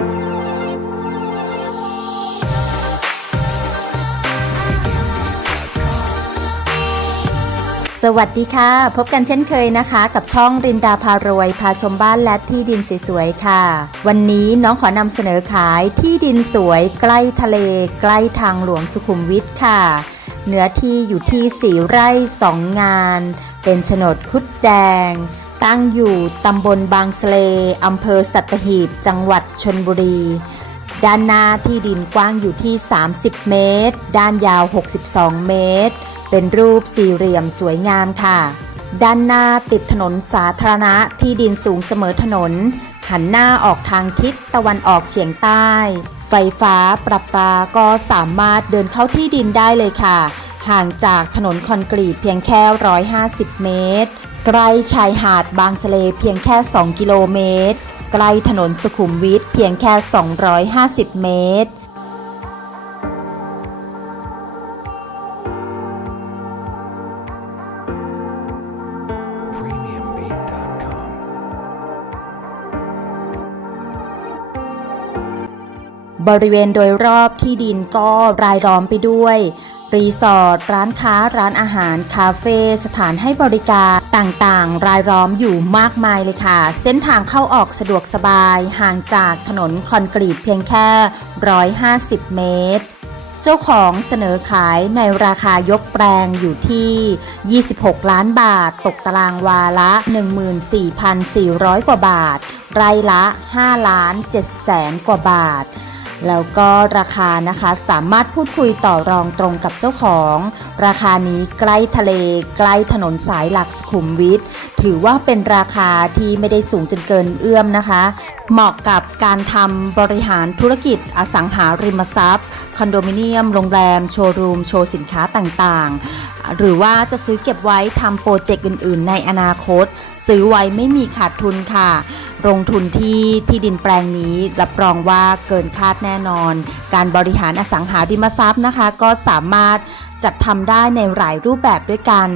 สวัสดีค่ะ พบกันเช่นเคยนะคะ กับช่องรินดาพารวย พาชมบ้านและที่ดินสวยๆค่ะ วันนี้น้องขอนำเสนอขายที่ดินสวยใกล้ทะเล ใกล้ทางหลวงสุขุมวิทค่ะ เนื้อที่อยู่ที่สีไร่สองงาน เป็นโฉนดคุดแดง ตั้งอยู่ตำบลบางสะเลอำเภอสัตหีบ จังหวัดชนบุรี ด้านหน้าที่ดินกว้างอยู่ที่ 30 เมตร ด้านยาว 62 เมตร เป็นรูปสี่เหลี่ยมสวยงามค่ะ ด้านหน้าติดถนนสาธารณะที่ดินสูงเสมอถนน หันหน้าออกทางทิศตะวันออกเฉียงใต้ ไฟฟ้าประปาก็สามารถเดินเข้าที่ดินได้เลยค่ะ ห่างจากถนนคอนกรีตเพียงแค่ 150 เมตร ใกล้ชายหาดบางสะเลเพียงแค่ 2 กิโลเมตร ใกล้ถนนสุขุมวิทเพียงแค่ 250 เมตร premiumbeat.com บริเวณโดยรอบที่ดินก็รายล้อมไปด้วย รีสอร์ทร้านค้า ร้านอาหาร คาเฟ่ สถานให้บริการต่างๆ รายล้อมอยู่มากมายเลยค่ะ เส้นทางเข้าออกสะดวกสบายห่างจากถนนคอนกรีตเพียงแค่ 150 เมตร เจ้าของเสนอขายในราคายกแปลงอยู่ที่ 26 ล้านบาท ตกตารางวาละ 14,400 กว่าบาท ไร่ละ 5 ล้าน7แสนกว่าบาท แล้วก็ราคานะคะสามารถพูดคุยต่อรองตรงกับเจ้าของ ราคานี้ใกล้ทะเล ใกล้ถนนสายหลักสุขุมวิทถือว่าเป็นราคาที่ไม่ได้สูงจนเกินเอื้อมนะคะ เหมาะกับการทำบริหารธุรกิจอสังหาริมทรัพย์ คอนโดมิเนียม โรงแรม โชว์รูม โชว์สินค้าต่างๆ หรือว่าจะซื้อเก็บไว้ทำโปรเจกต์อื่น ๆ ในอนาคต ซื้อไว้ไม่มีขาดทุนค่ะ ลงทุนที่ที่ดินแปลงนี้รับรองว่าเกินคาดแน่นอน การบริหารอสังหาริมทรัพย์นะคะ ก็สามารถจัดทำได้ในหลายรูปแบบด้วยกัน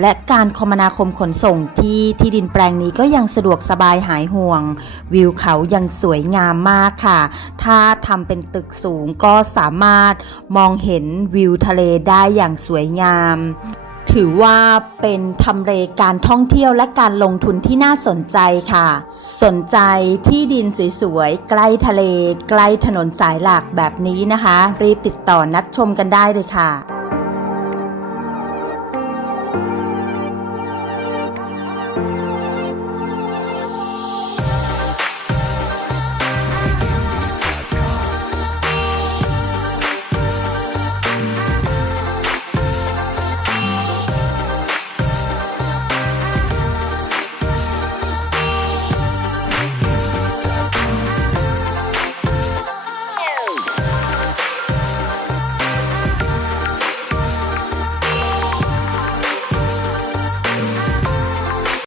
และการคมนาคมขนส่งที่ที่ดินแปลงนี้ก็ยังสะดวกสบายหายห่วง วิวเขายังสวยงามมากค่ะ ถ้าทำเป็นตึกสูงก็สามารถมองเห็นวิวทะเลได้อย่างสวยงาม ถือว่าเป็นทำเลการท่องเที่ยวและการลงทุนที่น่าสนใจค่ะ สนใจที่ดินสวยๆ ใกล้ทะเล ใกล้ถนนสายหลักแบบนี้นะคะ รีบติดต่อนัดชมกันได้เลยค่ะ